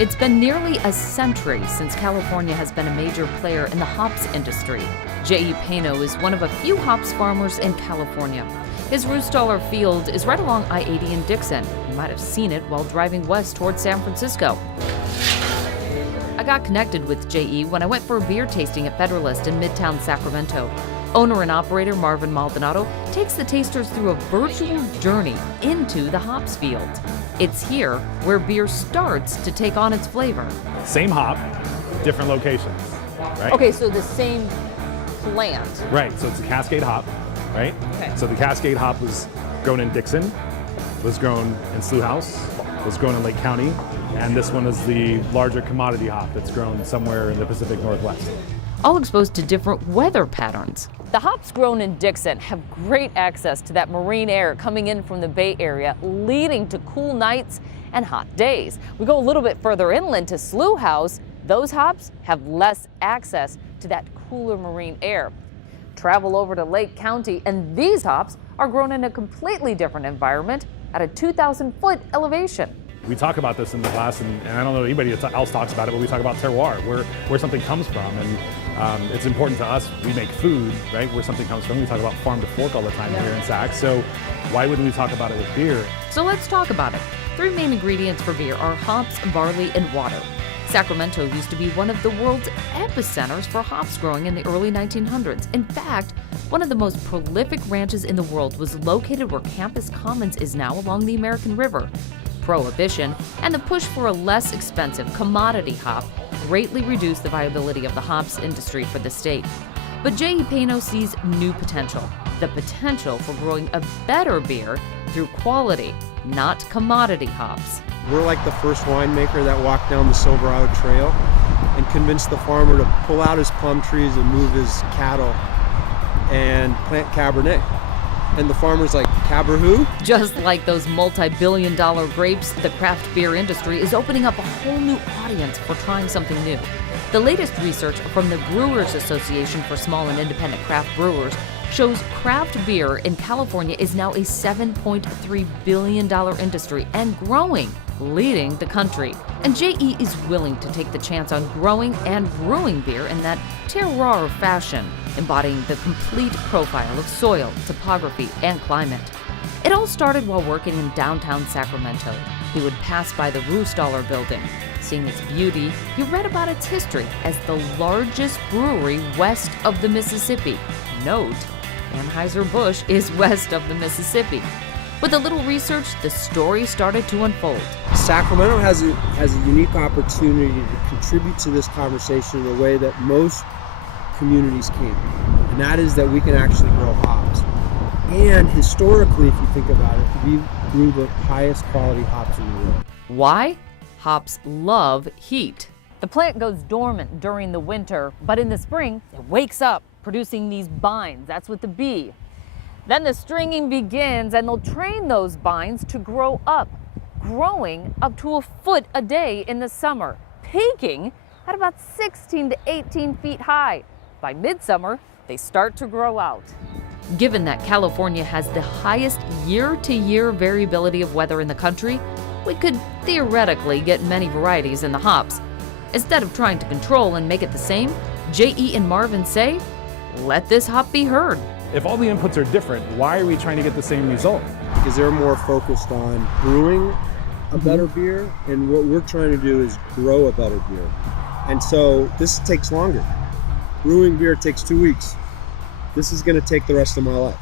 It's been nearly a century since California has been a major player in the hops industry. J.E. Pano is one of a few hops farmers in California. His Rustaller field is right along I-80 in Dixon. You might have seen it while driving west towards San Francisco. I got connected with J.E. when I went for a beer tasting at Federalist in Midtown Sacramento. Owner and operator Marvin Maldonado takes the tasters through a virtual journey into the hops field. It's here where beer starts to take on its flavor. Same hop, different locations, right? Okay, so the same plant. Right, so it's a Cascade hop, right? Okay. So the Cascade hop was grown in Dixon, was grown in Slough House, was grown in Lake County, and this one is the larger commodity hop that's grown somewhere in the Pacific Northwest. All exposed to different weather patterns. The hops grown in Dixon have great access to that marine air coming in from the Bay Area, leading to cool nights and hot days. We go a little bit further inland to Slough House. Those hops have less access to that cooler marine air. Travel over to Lake County, and these hops are grown in a completely different environment at a 2,000-foot elevation. We talk about this in the class, and I don't know anybody else talks about it, but we talk about terroir, where something comes from. And it's important to us. We make food, right, where something comes from. We talk about farm to fork all the time here in Sac. So why wouldn't we talk about it with beer? So let's talk about it. Three main ingredients for beer are hops, barley, and water. Sacramento used to be one of the world's epicenters for hops growing in the early 1900s. In fact, one of the most prolific ranches in the world was located where Campus Commons is now along the American River. Prohibition and the push for a less expensive commodity hop greatly reduced the viability of the hops industry for the state. But J.E. Pano sees new potential, the potential for growing a better beer through quality, not commodity hops. We're like the first winemaker that walked down the Silverado Trail and convinced the farmer to pull out his plum trees and move his cattle and plant Cabernet. And the farmer's like, Caber who? Just like those multi-billion-dollar grapes, the craft beer industry is opening up a whole new audience for trying something new. The latest research from the Brewers Association for Small and Independent Craft Brewers shows craft beer in California is now a $7.3 billion industry and growing, leading the country. And J.E. is willing to take the chance on growing and brewing beer in that terroir fashion, embodying the complete profile of soil, topography, and climate. It all started while working in downtown Sacramento. He would pass by the Rustaller building. Seeing its beauty, he read about its history as the largest brewery west of the Mississippi. Note, Anheuser-Busch is west of the Mississippi. With a little research, the story started to unfold. Sacramento has a unique opportunity to contribute to this conversation in a way that most communities can't. And that is that we can actually grow hops. And historically, if you think about it, we grew the highest quality hops in the world. Why? Hops love heat. The plant goes dormant during the winter, but in the spring, it wakes up, producing these bines. That's with the B. Then the stringing begins, and they'll train those bines to grow up, growing up to a foot a day in the summer, peaking at about 16 to 18 feet high. By midsummer, they start to grow out. Given that California has the highest year-to-year variability of weather in the country, we could theoretically get many varieties in the hops. Instead of trying to control and make it the same, J.E. and Marvin say, let this hop be heard. If all the inputs are different, why are we trying to get the same result? Because they're more focused on brewing a better beer, and what we're trying to do is grow a better beer. And so this takes longer. Brewing beer takes 2 weeks. This is going to take the rest of my life.